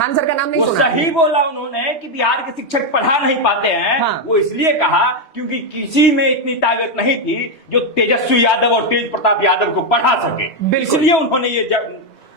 Khan sir का नाम नहीं सुना? सही बोला उन्होंने कि बिहार के शिक्षक पढ़ा नहीं पाते हैं। हाँ। वो इसलिए कहा क्योंकि किसी में इतनी ताकत नहीं थी जो तेजस्वी यादव और तेज प्रताप यादव को पढ़ा सके, इसलिए उन्होंने ये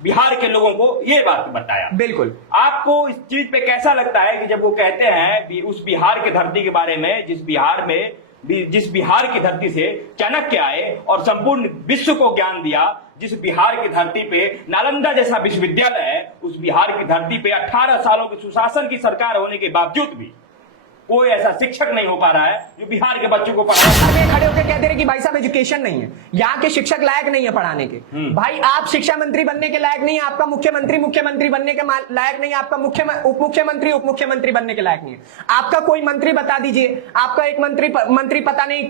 बिहार के लोगों को ये बात बताया। बिल्कुल। आपको इस चीज पे कैसा लगता है कि जब वो कहते हैं उस बिहार के धरती के बारे में, जिस बिहार की धरती से चाणक्य आए और संपूर्ण विश्व को ज्ञान दिया, जिस बिहार की धरती पे नालंदा जैसा विश्वविद्यालय है, उस बिहार की धरती पे 18 सालों के सुशासन की सरकार होने के बावजूद भी कोई ऐसा शिक्षक नहीं हो पा रहा है जो बिहार के बच्चों को पढ़ा। खड़े होकर कहते रहे कि भाई साहब एजुकेशन नहीं है, यहाँ के शिक्षक लायक नहीं है पढ़ाने के। भाई आप शिक्षा मंत्री बनने के लायक नहीं है, आपका मुख्यमंत्री बनने के लायक नहीं है, आपका उप मुख्यमंत्री बनने के लायक नहीं है। आपका कोई मंत्री बता दीजिए, आपका एक मंत्री पता नहीं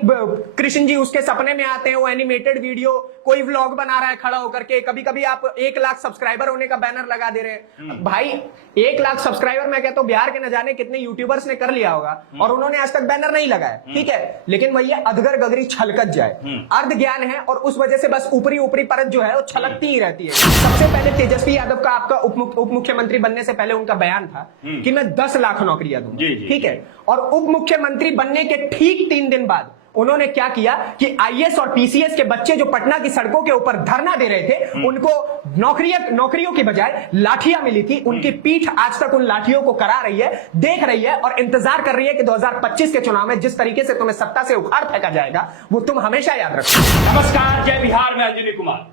कृष्ण जी उसके सपने में आते हैं, वो एनिमेटेड वीडियो कोई व्लॉग बना रहा है खड़ा होकर के, कभी कभी आप 1 लाख सब्सक्राइबर होने का बैनर लगा दे रहे हैं। भाई 1 लाख सब्सक्राइबर मैं कहता हूं बिहार के न जाने कितने यूट्यूबर्स ने कर लिया होगा और उन्होंने आज तक बैनर नहीं लगाया, ठीक है, लेकिन वही अधगर गगरी छलकत जाए, अर्ध ज्ञान है और उस वजह से बस ऊपरी परत जो है वो छलकती ही रहती है। सबसे पहले तेजस्वी यादव का आपका उप मुख्यमंत्री बनने से पहले उनका बयान था कि मैं 10 लाख नौकरियां दूंगा, ठीक है, और उप मुख्यमंत्री बनने के ठीक 3 दिन बाद उन्होंने क्या किया कि आईएएस और पीसीएस के बच्चे जो पटना की सड़कों के ऊपर धरना दे रहे थे, उनको नौकरियों की बजाय लाठियां मिली थी। उनकी पीठ आज तक उन लाठियों को करा रही है, देख रही है और इंतजार कर रही है कि 2025 के चुनाव में जिस तरीके से तुम्हें सत्ता से उखाड़ फेंका जाएगा वो तुम हमेशा याद रखो। नमस्कार, जय बिहार में अंजनी कुमार।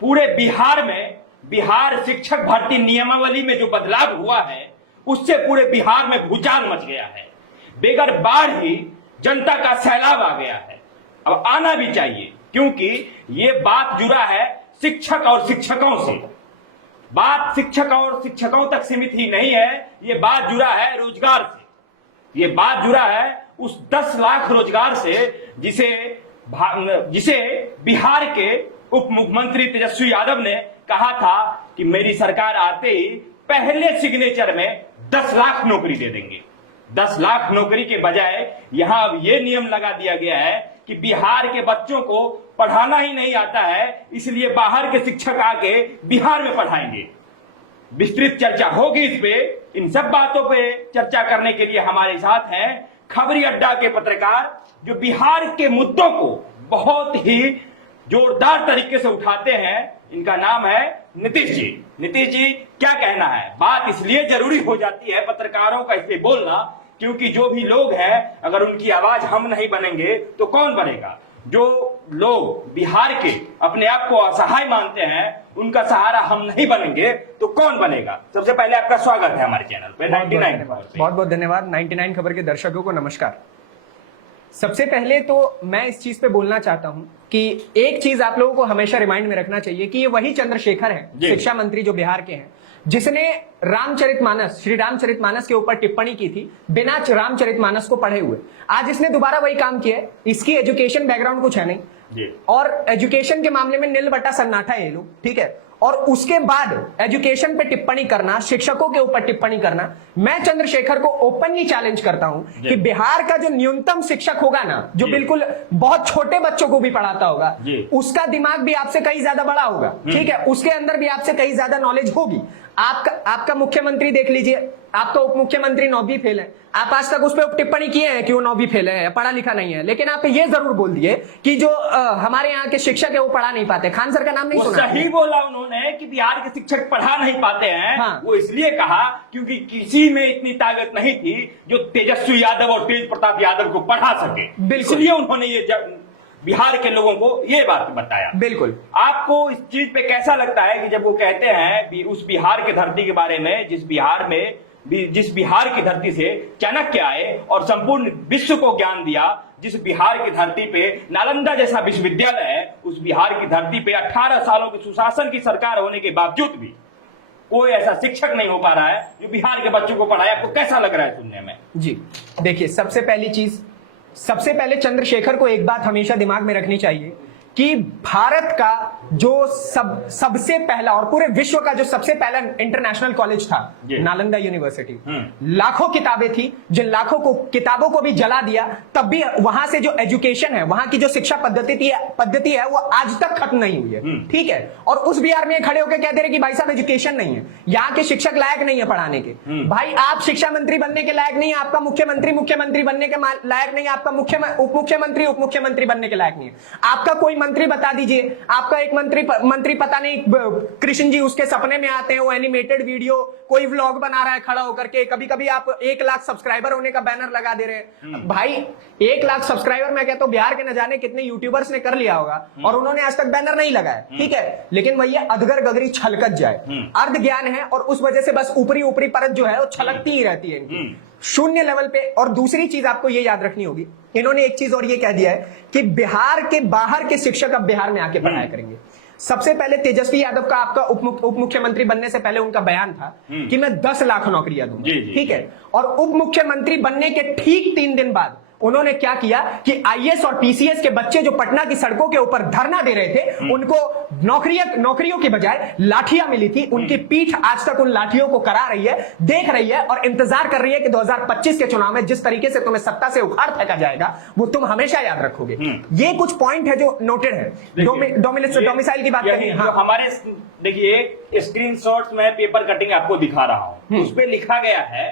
पूरे बिहार में बिहार शिक्षक भर्ती नियमावली में जो बदलाव हुआ है उससे पूरे बिहार में भूचाल मच गया है। बेगर बाढ़ ही जनता का सैलाब आ गया है, अब आना भी चाहिए, क्योंकि ये बात जुड़ा है शिक्षक और शिक्षकों से। बात शिक्षक और शिक्षकों तक सीमित ही नहीं है, ये बात जुड़ा है रोजगार से, ये बात जुड़ा है उस 10 लाख रोजगार से जिसे बिहार के उप मुख्यमंत्री तेजस्वी यादव ने कहा था कि मेरी सरकार आते ही पहले सिग्नेचर में 10 लाख नौकरी दे देंगे। 10 लाख नौकरी के बजाय यहां अब यह नियम लगा दिया गया है कि बिहार के बच्चों को पढ़ाना ही नहीं आता है, इसलिए बाहर के शिक्षक आके बिहार में पढ़ाएंगे। विस्तृत चर्चा होगी इस पे। इन सब बातों पे चर्चा करने के लिए हमारे साथ हैं खबरी अड्डा के पत्रकार जो बिहार के मुद्दों को बहुत ही जोरदार तरीके से उठाते हैं। इनका नाम है नीतीश जी। नीतीश जी, क्या कहना है? बात इसलिए जरूरी हो जाती है पत्रकारों का इसलिए बोलना, क्योंकि जो भी लोग हैं अगर उनकी आवाज हम नहीं बनेंगे तो कौन बनेगा? जो लोग बिहार के अपने आप को असहाय मानते हैं, उनका सहारा हम नहीं बनेंगे तो कौन बनेगा? सबसे पहले आपका स्वागत है हमारे चैनल पे 99 खबर पे। बहुत बहुत धन्यवाद। 99 खबर के दर्शकों को नमस्कार। सबसे पहले तो मैं इस चीज पे बोलना चाहता हूं कि एक चीज आप लोगों को हमेशा रिमाइंड में रखना चाहिए कि ये वही चंद्रशेखर है, शिक्षा मंत्री जो बिहार के हैं, जिसने श्री रामचरितमानस के ऊपर टिप्पणी की थी बिना रामचरितमानस को पढ़े हुए। आज इसने दोबारा वही काम किया है। इसकी एजुकेशन बैकग्राउंड कुछ है नहीं और एजुकेशन के मामले में नील बट्टा सन्नाटा है ये लोग, ठीक है, और उसके बाद एजुकेशन पे टिप्पणी करना, शिक्षकों के ऊपर टिप्पणी करना। मैं चंद्रशेखर को ओपनली चैलेंज करता हूं कि बिहार का जो न्यूनतम शिक्षक होगा ना, जो बिल्कुल बहुत छोटे बच्चों को भी पढ़ाता होगा, उसका दिमाग भी आपसे कहीं ज्यादा बड़ा होगा, ठीक है, उसके अंदर भी आपसे कहीं ज्यादा नॉलेज होगी। आपका मुख्यमंत्री देख लीजिए, आपका उप मुख्यमंत्री 9वीं फेल है। आप आज तक उस पर टिप्पणी किए हैं कि वो 9वीं फेल है, पढ़ा लिखा नहीं है, लेकिन आप ये जरूर बोल दिए कि जो हमारे यहाँ के शिक्षक है वो पढ़ा नहीं पाते। खान सर का नाम नहीं सुना? सही बोला उन्होंने कि बिहार के शिक्षक पढ़ा नहीं पाते हैं। हाँ। वो इसलिए कहा क्योंकि किसी में इतनी ताकत नहीं थी जो तेजस्वी यादव और तेज प्रताप यादव को पढ़ा सके, इसलिए उन्होंने ये बिहार के लोगों को ये बात बताया। बिल्कुल। आपको इस चीज पे कैसा लगता है कि जब वो कहते हैं उस बिहार के धरती के बारे में, जिस बिहार की धरती से चाणक्य आए और संपूर्ण विश्व को ज्ञान दिया, जिस बिहार की धरती पे नालंदा जैसा विश्वविद्यालय है, उस बिहार की धरती पे 18 सालों के सुशासन की सरकार होने के बावजूद भी कोई ऐसा शिक्षक नहीं हो पा रहा है जो बिहार के बच्चों को पढ़ाए। आपको कैसा लग रहा है सुनने में? जी देखिए, सबसे पहले चंद्रशेखर को एक बात हमेशा दिमाग में रखनी चाहिए कि भारत का जो सबसे पहला और पूरे विश्व का जो सबसे पहला इंटरनेशनल कॉलेज था नालंदा यूनिवर्सिटी, लाखों किताबें थी, जिन लाखों को किताबों को भी जला दिया, तब भी वहां से जो एजुकेशन है, वहां की जो शिक्षा पद्धति है वो आज तक खत्म नहीं हुई है। ठीक है, और उस बिहार में खड़े होकर कह दे रहे कि भाई साहब एजुकेशन नहीं है, यहाँ के शिक्षक लायक नहीं है पढ़ाने के। भाई आप शिक्षा मंत्री बनने के लायक नहीं है, आपका मुख्यमंत्री बनने के लायक नहीं है, आपका उप मुख्यमंत्री बनने के लायक नहीं है। आपका कोई मंत्री बता दीजिए, आपका एक मंत्री पता नहीं कृष्ण जी उसके सपने में आते हैं, वो एनिमेटेड वीडियो कोई व्लॉग बना रहा है खड़ा होकर के, कभी कभी आप 1 लाख सब्सक्राइबर होने का बैनर लगा दे रहे हैं। भाई 1 लाख सब्सक्राइबर मैं कहता हूं बिहार के न जाने कितने यूट्यूबर्स ने कर लिया होगा और उन्होंने आज तक बैनर नहीं लगाया। ठीक है, लेकिन भैया अधगर गगरी छलकत जाए, अर्ध ज्ञान है और उस वजह से बस ऊपरी परत जो है वो छलकती ही रहती है इनकी, शून्य लेवल पे। और दूसरी चीज आपको ये याद रखनी होगी, इन्होंने एक चीज और ये कह दिया है कि बिहार के बाहर के शिक्षक अब बिहार में आके पढ़ाया करेंगे। सबसे पहले तेजस्वी यादव का आपका उप मुख्यमंत्री बनने से पहले उनका बयान था कि मैं 10 लाख नौकरियां दूंगा। ठीक है, और उप मुख्यमंत्री बनने के ठीक 3 दिन बाद उन्होंने क्या किया कि आईएएस और पीसीएस के बच्चे जो पटना की सड़कों के ऊपर धरना दे रहे थे, उनको नौकरियों की बजाय लाठियां मिली थी। उनकी पीठ आज तक उन लाठियों को करा रही है, देख रही है और इंतजार कर रही है कि 2025 के चुनाव में जिस तरीके से तुम्हें सत्ता से उखाड़ फेंका जाएगा वो तुम हमेशा याद रखोगे। ये कुछ पॉइंट है जो नोटेड है। डोमिसाइल की बात करें, हाँ। हमारे देखिए स्क्रीनशॉट्स में पेपर कटिंग आपको दिखा रहा हूं, उस पर लिखा गया है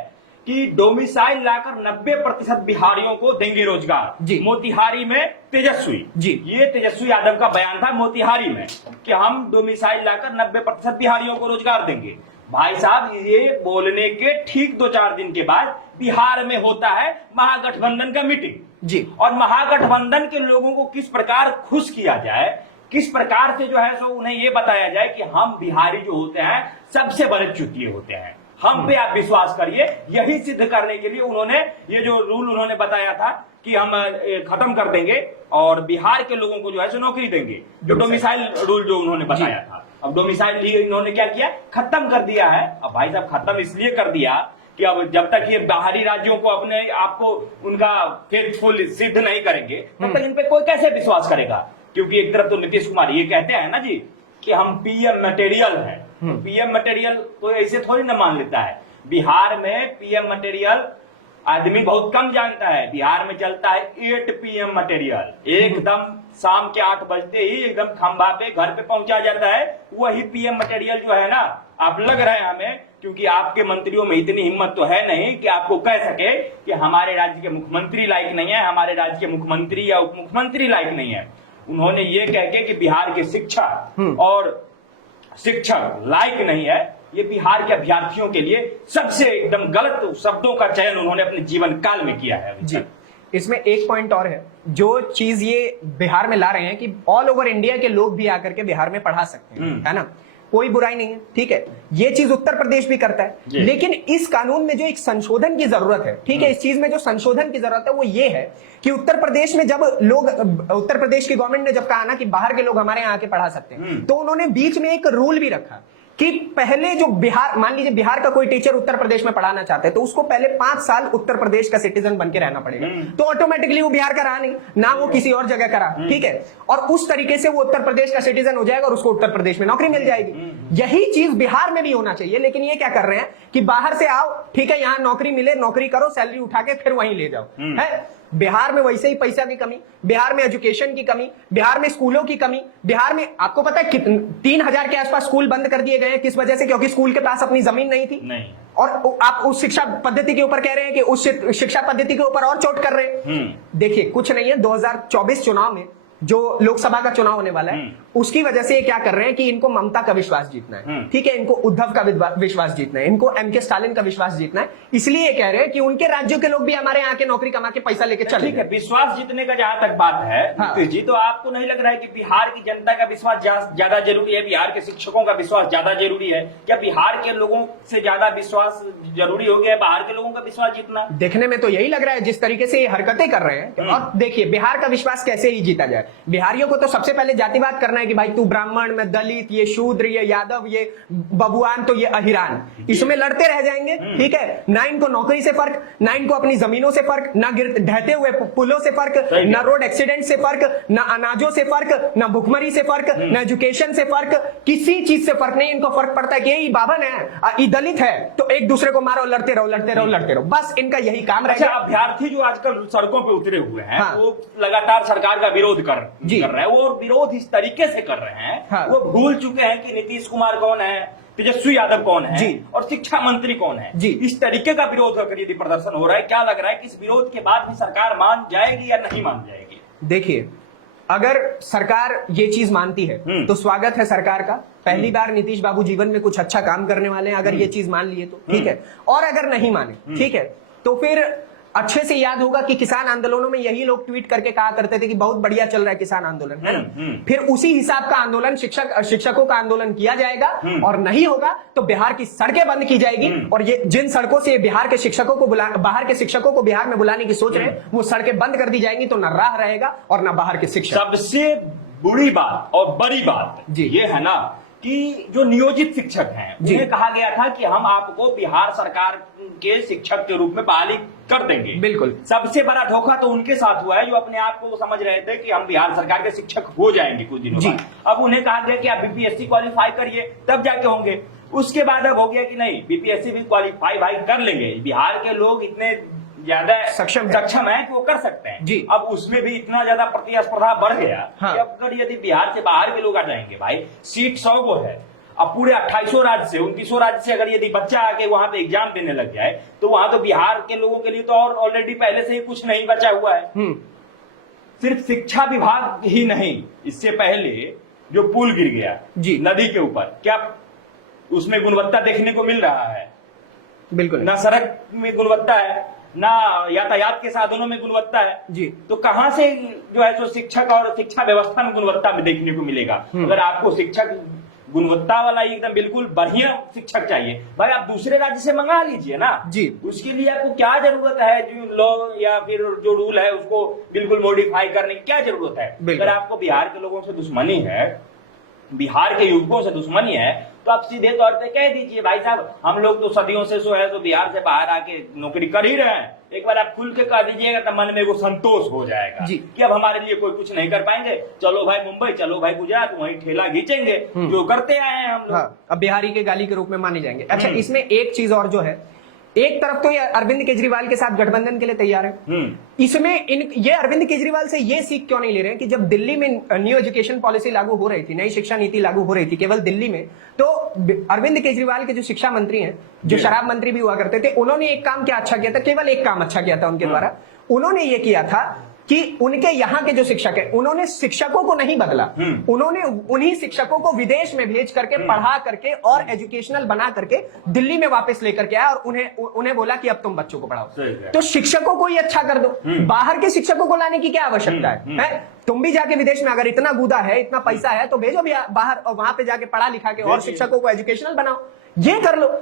कि डोमिसाइल लाकर 90% बिहारियों को देंगे रोजगार। मोतिहारी में तेजस्वी ये तेजस्वी यादव का बयान था मोतिहारी में कि हम डोमिसाइल लाकर 90% बिहारियों को रोजगार देंगे। भाई साहब ये बोलने के ठीक 2-4 दिन के बाद बिहार में होता है महागठबंधन का मीटिंग और महागठबंधन के लोगों को किस प्रकार खुश किया जाए, किस प्रकार से जो है सो उन्हें ये बताया जाए कि हम बिहारी जो होते हैं सबसे बड़े चुतिए होते हैं, हम पे आप विश्वास करिए। यही सिद्ध करने के लिए उन्होंने ये जो रूल उन्होंने बताया था कि हम खत्म कर देंगे और बिहार के लोगों को जो है सो नौकरी देंगे, जो डोमिसाइल रूल जो उन्होंने बताया था। अब डोमिसाइल इन्होंने क्या किया, खत्म कर दिया है। अब भाई साहब खत्म इसलिए कर दिया कि अब जब तक ये बाहरी राज्यों को अपने आपको उनका फेथफुल सिद्ध नहीं करेंगे तब तक इन पे कोई कैसे विश्वास करेगा। क्योंकि एक तरफ तो नीतीश कुमार ये कहते हैं ना जी कि हम पीएम मटेरियल हैं, पीएम मटेरियल तो ऐसे थोड़ी ना मान लेता है। बिहार में पीएम मटेरियल आदमी बहुत कम जानता है। बिहार में चलता है 8 पीएम मटेरियल, एकदम शाम के 8 बजते ही एकदम खंभा पे घर पे पहुंचा जाता है। वही पीएम मटेरियल जो है ना, आप लग रहे हैं हमें क्योंकि आपके मंत्रियों में इतनी हिम्मत तो है नहीं कि आपको कह सके कि हमारे राज्य के मुख्यमंत्री लायक नहीं है, हमारे राज्य के मुख्यमंत्री या उप मुख्यमंत्री लायक नहीं है। उन्होंने ये कह के कि बिहार के शिक्षा और शिक्षक लायक नहीं है, ये बिहार के अभ्यर्थियों के लिए सबसे एकदम गलत शब्दों का चयन उन्होंने अपने जीवन काल में किया है। जी, इसमें एक पॉइंट और है, जो चीज ये बिहार में ला रहे हैं कि ऑल ओवर इंडिया के लोग भी आकर के बिहार में पढ़ा सकते हैं, है ना, कोई बुराई नहीं है। ठीक है, ये चीज उत्तर प्रदेश भी करता है, लेकिन इस कानून में जो एक संशोधन की जरूरत है, ठीक है, इस चीज में जो संशोधन की जरूरत है वो ये है कि उत्तर प्रदेश में जब लोग, उत्तर प्रदेश की गवर्नमेंट ने जब कहा ना कि बाहर के लोग हमारे यहाँ आके पढ़ा सकते हैं, तो उन्होंने बीच में एक रूल भी रखा कि पहले जो बिहार, मान लीजिए बिहार का कोई टीचर उत्तर प्रदेश में पढ़ाना चाहते हैं तो उसको पहले 5 साल उत्तर प्रदेश का सिटीजन बन के रहना पड़ेगा, तो ऑटोमेटिकली वो बिहार का रहा नहीं ना, वो किसी और जगह का रहा। ठीक है, और उस तरीके से वो उत्तर प्रदेश का सिटीजन हो जाएगा और उसको उत्तर प्रदेश में नौकरी मिल जाएगी। यही चीज बिहार में भी होना चाहिए, लेकिन ये क्या कर रहे हैं कि बाहर से आओ, ठीक है, यहाँ नौकरी मिले, नौकरी करो, सैलरी उठा के फिर वहीं ले जाओ। है बिहार में वैसे ही पैसा की कमी, बिहार में एजुकेशन की कमी, बिहार में स्कूलों की कमी। बिहार में आपको पता है 3000 के आसपास स्कूल बंद कर दिए गए हैं। किस वजह से? क्योंकि स्कूल के पास अपनी जमीन नहीं थी। नहीं। और आप उस शिक्षा पद्धति के ऊपर कह रहे हैं कि उस शिक्षा पद्धति के ऊपर और चोट कर रहे हैं। देखिए कुछ नहीं है, 2024 चुनाव में जो लोकसभा का चुनाव होने वाला है उसकी वजह से ये क्या कर रहे हैं कि इनको ममता का विश्वास जीतना है, ठीक है, इनको उद्धव का विश्वास जीतना है, इनको एमके स्टालिन का विश्वास जीतना है। इसलिए कह रहे हैं कि उनके राज्यों के लोग भी हमारे यहाँ के नौकरी कमा के पैसा लेके चले। ठीक है, विश्वास जीतने का जहां तक बात है नीतीश जी, तो आपको नहीं लग रहा है कि बिहार की जनता का विश्वास ज्यादा जरूरी है, बिहार के शिक्षकों का विश्वास ज्यादा जरूरी है? क्या बिहार के लोगों से ज्यादा विश्वास जरूरी हो गया है बाहर के लोगों का विश्वास जीतना? देखने में तो यही लग रहा है जिस तरीके से ये हरकतें कर रहे हैं। और देखिए बिहार का विश्वास कैसे ही जीता जाए, है। बिहारियों को तो सबसे पहले जातिवाद करना है कि भाई तू ब्राह्मण, मैं दलित, ये शूद्र, ये यादव, ये बबुआन, तो ये अहिरान, इसमें लड़ते रह जाएंगे। ठीक है, ना इनको नौकरी से फर्क, ना इनको अपनी जमीनों से फर्क, ना ढहते हुए पुलों से फर्क, ना रोड एक्सीडेंट से फर्क, ना अनाजों से फर्क, ना भुखमरी से फर्क, ना एजुकेशन से फर्क, किसी चीज से फर्क नहीं। इनको फर्क पड़ता है कि ये बाभन है, ये दलित है, तो एक दूसरे को मारो, लड़ते रहो, लड़ते रहो, लड़ते रहो, बस इनका यही काम रहेगा। अभ्यर्थी जो आजकल सड़कों पे उतरे हुए हैं, हाँ। वो लगातार सरकार का विरोध कर रहे हैं, वो विरोध इस तरीके से कर रहे हैं, हाँ। वो भूल चुके हैं कि नीतीश कुमार कौन है, तेजस्वी यादव कौन है जी। और शिक्षा मंत्री कौन है जी। इस तरीके का विरोध अगर यदि प्रदर्शन हो रहा है, क्या लग रहा है कि इस विरोध के बाद भी सरकार मान जाएगी या नहीं मान जाएगी? देखिए, अगर सरकार ये चीज मानती है तो स्वागत है सरकार का। पहली बार नीतीश बाबू जीवन में कुछ अच्छा काम करने वाले हैं, अगर ये चीज मान लिए तो ठीक है। और अगर नहीं माने, ठीक है, तो फिर अच्छे से याद होगा कि किसान आंदोलनों में यही लोग ट्वीट करके कहा करते थे कि बहुत बढ़िया चल रहा है किसान आंदोलन, है ना। फिर उसी हिसाब का आंदोलन शिक्षकों का आंदोलन किया जाएगा, और नहीं होगा तो बिहार की सड़कें बंद की जाएगी। और ये जिन सड़कों से बिहार के शिक्षकों को बाहर के शिक्षकों को बिहार में बुलाने की सोच रहे हैं, वो सड़कें बंद कर दी जाएंगी, तो न राह रहेगा और न बाहर के शिक्षक। सबसे बुरी बात और बड़ी बात जी। ये है ना कि जो नियोजित शिक्षक हैं, उन्हें कहा गया था कि हम आपको बिहार सरकार के शिक्षक के रूप में बहाली कर देंगे। बिल्कुल। सबसे बड़ा धोखा तो उनके साथ हुआ है जो अपने आप को समझ रहे थे कि हम बिहार सरकार के शिक्षक हो जाएंगे कुछ दिनों बाद। अब उन्हें कहा गया कि आप बीपीएससी क्वालिफाई करिए तब जाके होंगे। उसके बाद अब हो गया कि नहीं, बीपीएससी भी क्वालिफाई भाई कर लेंगे, बिहार के लोग इतने ज्यादा सक्षम है कि वो कर सकते हैं जी। अब उसमें भी इतना ज्यादा प्रतिस्पर्धा बढ़ गया हाँ। कि अब अगर यदि बिहार से बाहर के लोग आ जाएंगे, भाई सीट 100 को है, अब पूरे 2800 राज्य से 2900 राज्य से अगर यदि बच्चा आके वहां पे एग्जाम देने लग जाए, तो वहां तो बिहार के लोगों के लिए तो और ऑलरेडी पहले से ही कुछ नहीं बचा हुआ है। सिर्फ शिक्षा विभाग ही नहीं, इससे पहले जो पुल गिर गया जी नदी के ऊपर, क्या उसमें गुणवत्ता देखने को मिल रहा है? बिल्कुल। ना सड़क में गुणवत्ता है, ना यातायात के साधनों में गुणवत्ता है जी। तो कहां से जो है जो शिक्षक और शिक्षा व्यवस्था में गुणवत्ता में देखने को मिलेगा? अगर आपको शिक्षक गुणवत्ता वाला एकदम बिल्कुल बढ़िया शिक्षक चाहिए, भाई आप दूसरे राज्य से मंगा लीजिए ना जी। उसके लिए आपको क्या जरूरत है? जो लॉ या फिर जो रूल है उसको बिल्कुल मॉडिफाई करने की क्या जरूरत है? अगर आपको बिहार के लोगों से दुश्मनी है, बिहार के युवकों से दुश्मनी है, तो आप सीधे तौर पे कह दीजिए भाई साहब हम लोग तो सदियों से तो बिहार से बाहर आके नौकरी कर ही रहे हैं। एक बार आप खुल के कह दीजिएगा तो मन में वो संतोष हो जाएगा जी। कि अब हमारे लिए कोई कुछ नहीं कर पाएंगे, चलो भाई मुंबई, चलो भाई गुजरात, वहीं ठेला खींचेंगे जो करते आए हैं हम लोग। हाँ, अब बिहारी के गाली के रूप में माने जाएंगे। अच्छा, इसमें एक चीज और जो है, एक तरफ तो ये अरविंद केजरीवाल के साथ गठबंधन के लिए तैयार है, इसमें ये अरविंद केजरीवाल से ये सीख क्यों नहीं ले रहे हैं कि जब दिल्ली में न्यू एजुकेशन पॉलिसी लागू हो रही थी, नई शिक्षा नीति लागू हो रही थी केवल दिल्ली में, तो अरविंद केजरीवाल के जो शिक्षा मंत्री हैं, जो शराब मंत्री भी हुआ करते थे, उन्होंने एक काम क्या अच्छा किया था, केवल एक काम अच्छा किया था उनके द्वारा। उन्होंने ये किया था कि उनके यहाँ के जो शिक्षक है, उन्होंने शिक्षकों को नहीं बदला, उन्होंने उन्हीं शिक्षकों को विदेश में भेज करके पढ़ा करके और एजुकेशनल बना करके दिल्ली में वापस लेकर के आया और उन्हें बोला कि अब तुम बच्चों को पढ़ाओ। तो शिक्षकों को ही अच्छा कर दो, बाहर के शिक्षकों को लाने की क्या आवश्यकता है? तुम भी जाके विदेश में अगर इतना गुदा है, इतना पैसा है, तो भेजो भी बाहर और वहां पे जाके पढ़ा लिखा के और शिक्षकों को एजुकेशनल बनाओ, ये कर लो।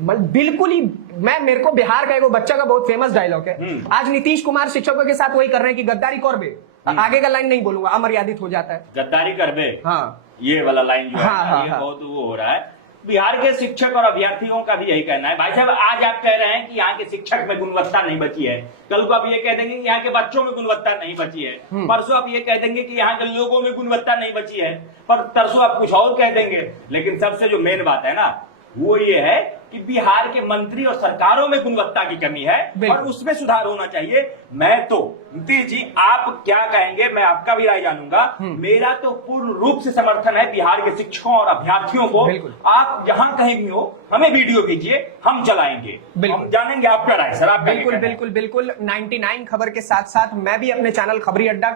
बिल्कुल ही मेरे को बिहार का एक बच्चा का बहुत फेमस डायलॉग है, आज नीतीश कुमार शिक्षकों के साथ वही कर रहे हैं कि गद्दारी करबे, आगे का लाइन नहीं बोलूंगा, अमर्यादित हो जाता है, गद्दारी करबे, हाँ ये वाला लाइन जो हाँ, है ये बहुत वो हो रहा है। बिहार के शिक्षक और अभ्यर्थियों का भी यही कहना है। भाई साहब आज आप कह रहे हैं कि यहाँ के शिक्षक में गुणवत्ता नहीं बची है, कल को आप ये कह देंगे कि यहाँ के बच्चों में गुणवत्ता नहीं बची है, परसों आप ये कह देंगे कि यहाँ के लोगों में गुणवत्ता नहीं बची है, पर तरसों आप कुछ और कह देंगे। लेकिन सबसे जो मेन बात है ना, वो ये है कि बिहार के मंत्री और सरकारों में गुणवत्ता की कमी है और उसमें सुधार होना चाहिए। मैं तो नीतीश जी आप क्या कहेंगे, मैं आपका भी राय जानूंगा। मेरा तो पूर्ण रूप से समर्थन है बिहार के शिक्षकों और अभ्यर्थियों को। आप जहां कहीं भी हो हमें वीडियो कीजिए, हम चलाएंगे, हम जानेंगे आपका राय। सर आप बिल्कुल बिल्कुल बिल्कुल 99 खबर के साथ साथ मैं भी अपने चैनल खबरी अड्डा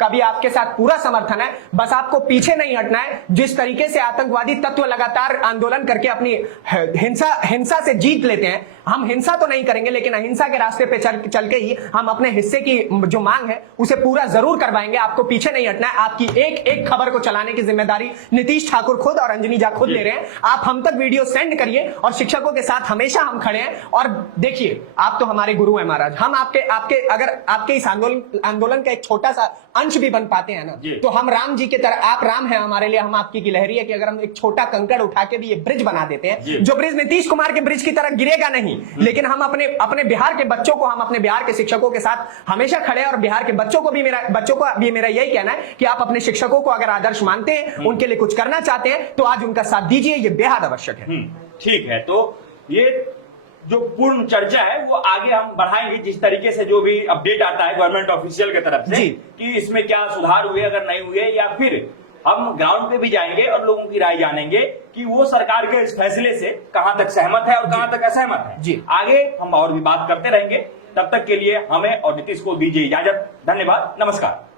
का भी आपके साथ पूरा समर्थन है। बस आपको पीछे नहीं हटना है। जिस तरीके से आतंकवादी तत्व लगातार आंदोलन करके अपनी हिंसा से जीत लेते हैं, हम हिंसा तो नहीं करेंगे, लेकिन अहिंसा के रास्ते पे चल के ही हम अपने हिस्से की जो मांग है उसे पूरा जरूर करवाएंगे। आपको पीछे नहीं हटना है। आपकी एक एक खबर को चलाने की जिम्मेदारी नीतीश ठाकुर खुद और अंजनी झा खुद ले रहे हैं। आप हम तक वीडियो सेंड करिए और शिक्षकों के साथ हमेशा हम खड़े हैं। और देखिए, आप तो हमारे गुरु हैं महाराज। हम आपके अगर आपके इस आंदोलन का एक छोटा सा अंश भी बन पाते हैं ना, तो हम राम जी की तरह, आप राम हैं हमारे लिए, हम आपकी गिलहरी है कि अगर हम एक छोटा कंकड़ उठा के भी ये ब्रिज बना देते हैं, जो ब्रिज नीतीश कुमार के ब्रिज की तरह गिरेगा नहीं, लेकिन हम अपने बिहार के बच्चों को, हम अपने बिहार के शिक्षकों के साथ हमेशा खड़े हैं। और बिहार के बच्चों को भी मेरा यही कहना है कि आप अपने शिक्षकों को अगर आदर्श मानते हैं, उनके लिए कुछ करना चाहते हैं, तो आज उनका साथ दीजिए। ये बेहद आवश्यक है। ठीक है, तो ये जो पूर्ण चर्चा है वो आगे हम बढ़ाएंगे, जिस तरीके से जो भी अपडेट आता है गवर्नमेंट ऑफिशियल की तरफ से कि इसमें क्या सुधार हुए, अगर नहीं हुए, या फिर हम ग्राउंड पे भी जाएंगे और लोगों की राय जानेंगे कि वो सरकार के इस फैसले से कहां तक सहमत है और कहां तक असहमत है। जी, आगे हम और भी बात करते रहेंगे। तब तक के लिए हमें और नीतीश को दीजिए इजाजत। धन्यवाद, नमस्कार।